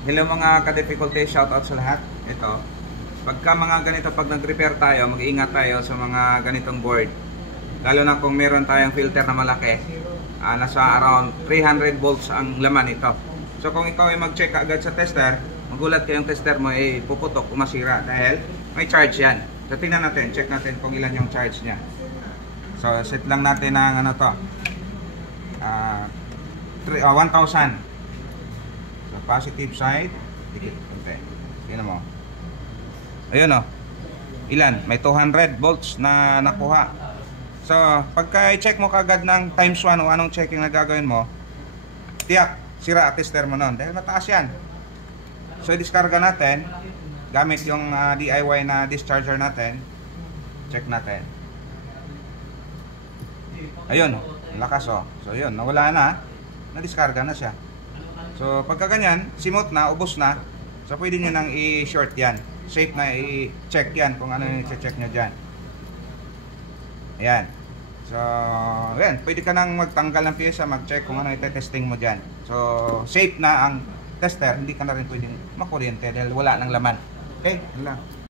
Hello mga ka-difficulty, shoutout sa lahat. Ito, pagka mga ganito, pag nag-repair tayo, mag-iingat tayo sa mga ganitong board. Lalo na kung meron tayong filter na malaki. Nasa around 300 volts ang laman ito. So kung ikaw ay mag-check agad sa tester, magulat kayong tester mo ay puputok o masira dahil may charge yan. So tingnan natin, check natin kung ilan yung charge niya. So set lang natin ang ano to, 1,000. Sa positive side, dikit konti. Tingnan mo. Ayun oh. Ilan? May 200 volts na nakuha. So, pagka i-check mo kagad ng times 1 o anong checking na gagawin mo, tiyak, sira at tester mo nun. Dahil mataas yan. So, i-discarga natin gamit yung DIY na discharger natin. Check natin. Ayun oh. Lakas oh. So, yun. Nawala na. Na-discarga na siya. So, pagka ganyan, simot na, ubos na. So, pwede nyo nang i-short yan. Safe na i-check yan kung ano yung i-check nyo dyan. Ayan. So, ayan. Pwede ka nang magtanggal ng pyesa, mag-check kung ano i-testing mo dyan. So, safe na ang tester. Hindi ka na rin pwedeng makuryente dahil wala ng laman. Okay? Yan lang.